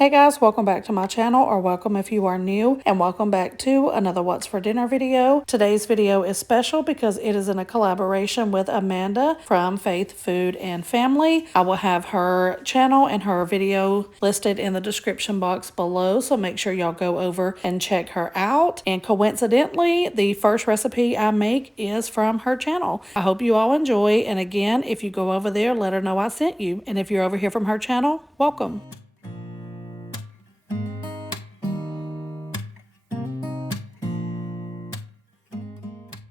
Hey guys, welcome back to my channel, or welcome if you are new, and welcome back to another What's for Dinner video. Today's video is special because it is in a collaboration with Amanda from Faith Food and Family. I will have her channel and her video listed in the description box below, so make sure y'all go over and check her out. And coincidentally, the first recipe I make is from her channel. I hope you all enjoy, and again, if you go over there, let her know I sent you. And if you're over here from her channel, welcome.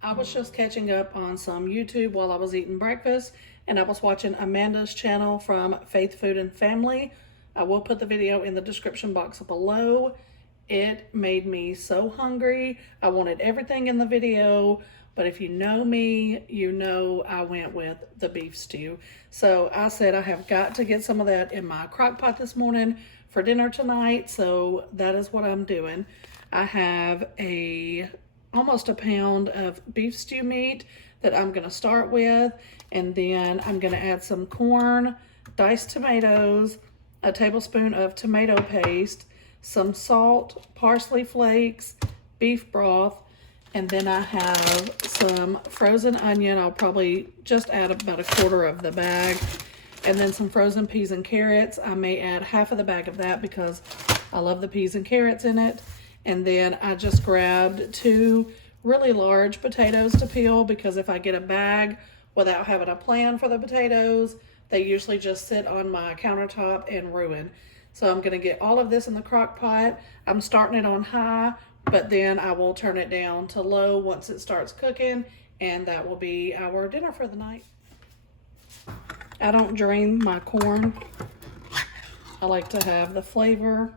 I was just catching up on some YouTube while I was eating breakfast, and I was watching Amanda's channel from Faith Food and Family. I will put the video in the description box below. It made me so hungry. I wanted everything in the video, but if you know me, you know I went with the beef stew. So I said I have got to get some of that in my crock pot this morning for dinner tonight, so that is what I'm doing. I have almost a pound of beef stew meat that I'm going to start with, and then I'm going to add some corn, diced tomatoes, a tablespoon of tomato paste, some salt, parsley flakes, beef broth, and then I have some frozen onion. I'll probably just add about a quarter of the bag, and then some frozen peas and carrots. I may add half of the bag of that because I love the peas and carrots in it. And then I just grabbed 2 really large potatoes to peel, because if I get a bag without having a plan for the potatoes, they usually just sit on my countertop and ruin. So I'm going to get all of this in the crock pot. I'm starting it on high, but then I will turn it down to low once it starts cooking, and that will be our dinner for the night. I don't drain my corn. I like to have the flavor.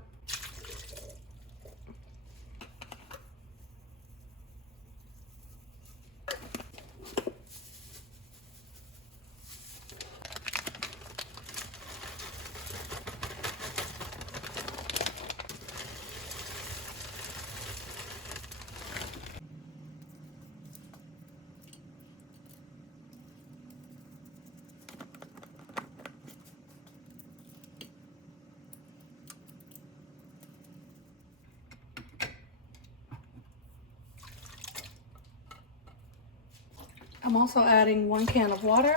I'm also adding 1 can of water,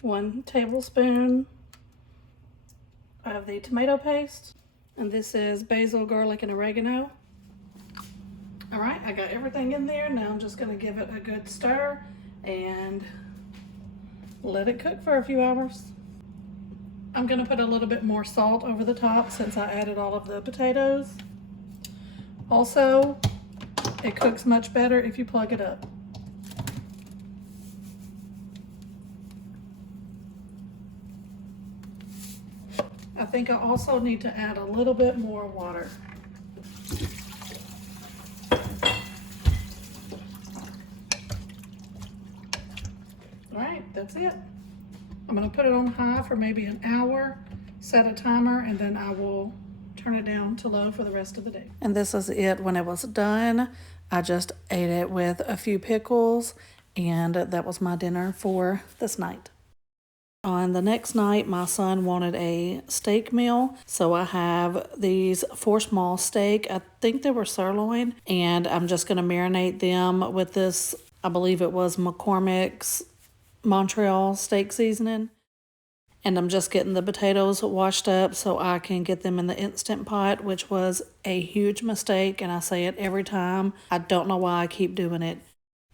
1 tablespoon of the tomato paste, and this is basil, garlic, and oregano. All right, I got everything in there. Now I'm just going to give it a good stir and let it cook for a few hours. I'm going to put a little bit more salt over the top since I added all of the potatoes. Also, it cooks much better if you plug it up. I think I also need to add a little bit more water. All right, that's it. I'm going to put it on high for maybe an hour, set a timer, and then I will turn it down to low for the rest of the day. And this is it when it was done. I just ate it with a few pickles, and that was my dinner for this night. On the next night, my son wanted a steak meal, so I have these 4 small steak. I think they were sirloin, and I'm just going to marinate them with this, I believe it was McCormick's Montreal steak seasoning. And I'm just getting the potatoes washed up so I can get them in the Instant Pot, which was a huge mistake, and I say it every time. I don't know why I keep doing it.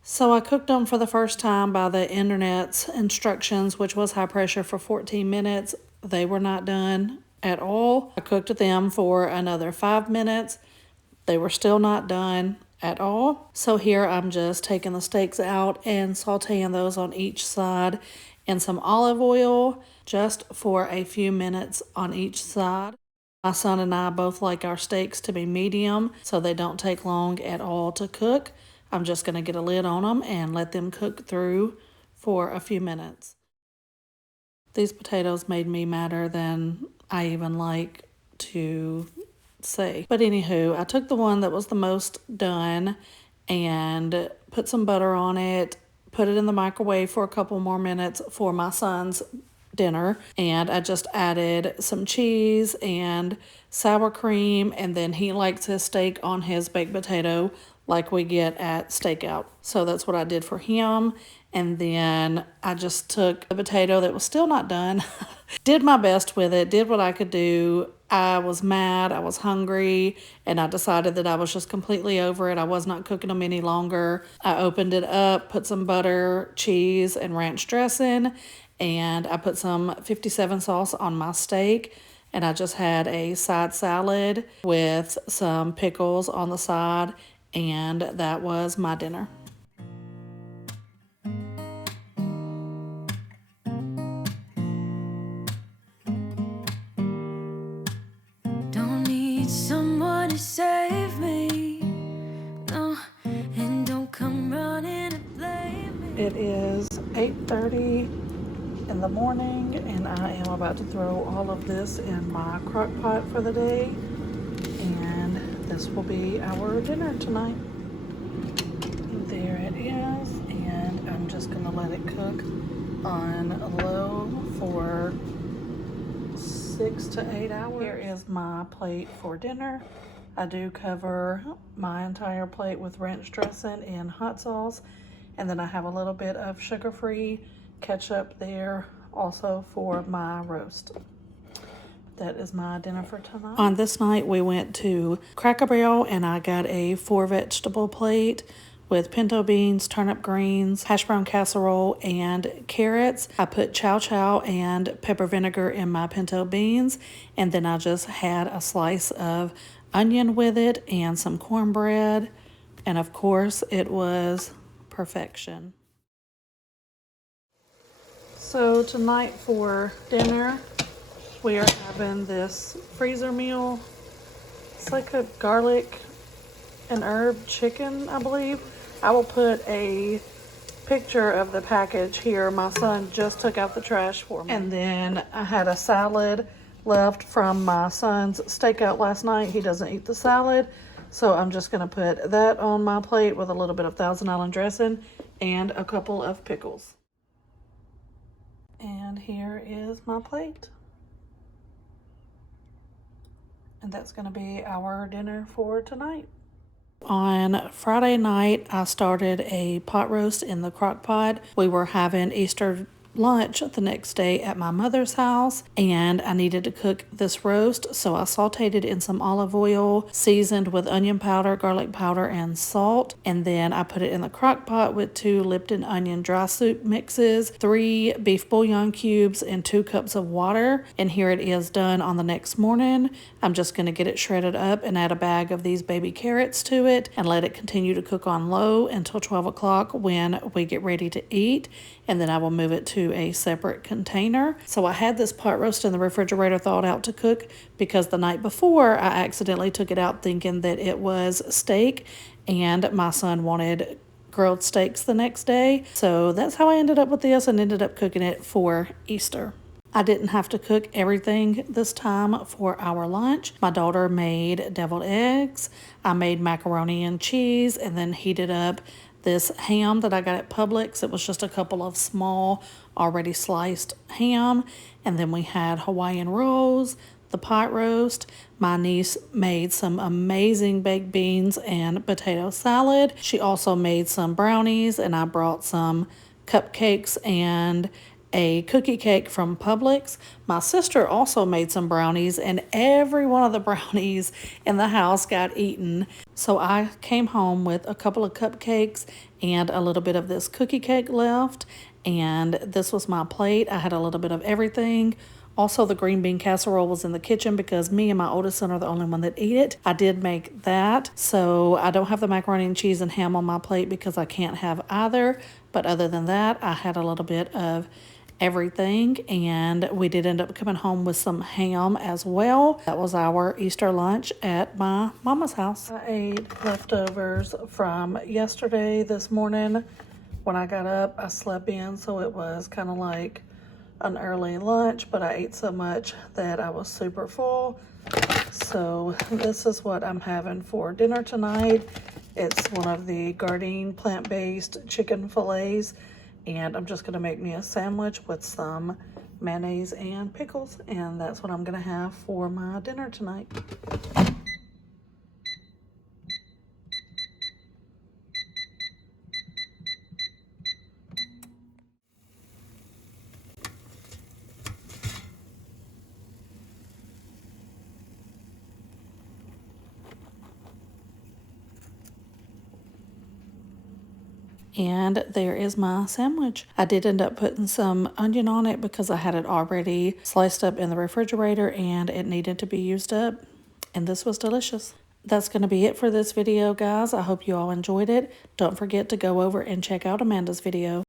So I cooked them for the first time by the internet's instructions, which was high pressure for 14 minutes. They were not done at all. I cooked them for another 5 minutes. They were still not done at all. So here I'm just taking the steaks out and sauteing those on each side in some olive oil just for a few minutes on each side. My son and I both like our steaks to be medium, so they don't take long at all to cook. I'm just going to get a lid on them and let them cook through for a few minutes. These potatoes made me madder than I even like to say. But anywho, I took the one that was the most done and put some butter on it, put it in the microwave for a couple more minutes for my son's dinner, and I just added some cheese and sour cream, and then he likes his steak on his baked potato like we get at Stakeout. So that's what I did for him. And then I just took the potato that was still not done, did my best with it, did what I could do. I was mad, I was hungry, and I decided that I was just completely over it. I was not cooking them any longer. I opened it up, put some butter, cheese, and ranch dressing, and I put some 57 sauce on my steak. And I just had a side salad with some pickles on the side, and that was my dinner. Don't need someone to save me, no, and don't come running and blame me. It is 8:30 in the morning, and I am about to throw all of this in my crock pot for the day, and this will be our dinner tonight. There it is, and I'm just gonna let it cook on low for 6 to 8 hours. Here is my plate for dinner. I do cover my entire plate with ranch dressing and hot sauce, and then I have a little bit of sugar-free ketchup there also for my roast. That is my dinner for tonight. On this night, we went to Cracker Barrel, and I got a 4-vegetable plate with pinto beans, turnip greens, hash brown casserole, and carrots. I put chow chow and pepper vinegar in my pinto beans, and then I just had a slice of onion with it and some cornbread, and of course it was perfection. So tonight for dinner, we are having this freezer meal. It's like a garlic and herb chicken, I believe. I will put a picture of the package here. My son just took out the trash for me. And then I had a salad left from my son's stakeout last night. He doesn't eat the salad, so I'm just gonna put that on my plate with a little bit of Thousand Island dressing and a couple of pickles. And here is my plate. And that's gonna be our dinner for tonight. On Friday night, I started a pot roast in the crock pot. We were having Easter lunch the next day at my mother's house, and I needed to cook this roast, so I sauteed it in some olive oil, seasoned with onion powder, garlic powder, and salt, and then I put it in the crock pot with 2 Lipton onion dry soup mixes, 3 beef bouillon cubes, and 2 cups of water, and here it is done on the next morning. I'm just going to get it shredded up and add a bag of these baby carrots to it and let it continue to cook on low until 12 o'clock when we get ready to eat, and then I will move it to a separate container. So I had this pot roast in the refrigerator thawed out to cook because the night before I accidentally took it out thinking that it was steak, and my son wanted grilled steaks the next day. So that's how I ended up with this and ended up cooking it for Easter. I didn't have to cook everything this time for our lunch. My daughter made deviled eggs. I made macaroni and cheese, and then heated up this ham that I got at Publix. It was just a couple of small, already sliced ham. And then we had Hawaiian rolls, the pot roast. My niece made some amazing baked beans and potato salad. She also made some brownies, and I brought some cupcakes and a cookie cake from Publix. My sister also made some brownies, and every one of the brownies in the house got eaten. So I came home with a couple of cupcakes and a little bit of this cookie cake left, and this was my plate. I had a little bit of everything. Also, the green bean casserole was in the kitchen because me and my oldest son are the only one that eat it. I did make that, so I don't have the macaroni and cheese and ham on my plate because I can't have either. But other than that, I had a little bit of everything, and we did end up coming home with some ham as well. That was our Easter lunch at my mama's house. I ate leftovers from yesterday this morning. When I got up, I slept in, so it was kind of like an early lunch, but I ate so much that I was super full. So this is what I'm having for dinner tonight. It's one of the Gardein plant-based chicken fillets, and I'm just gonna make me a sandwich with some mayonnaise and pickles, and that's what I'm gonna have for my dinner tonight. And there is my sandwich. I did end up putting some onion on it because I had it already sliced up in the refrigerator and it needed to be used up. And this was delicious. That's going to be it for this video, guys. I hope you all enjoyed it. Don't forget to go over and check out Amanda's video.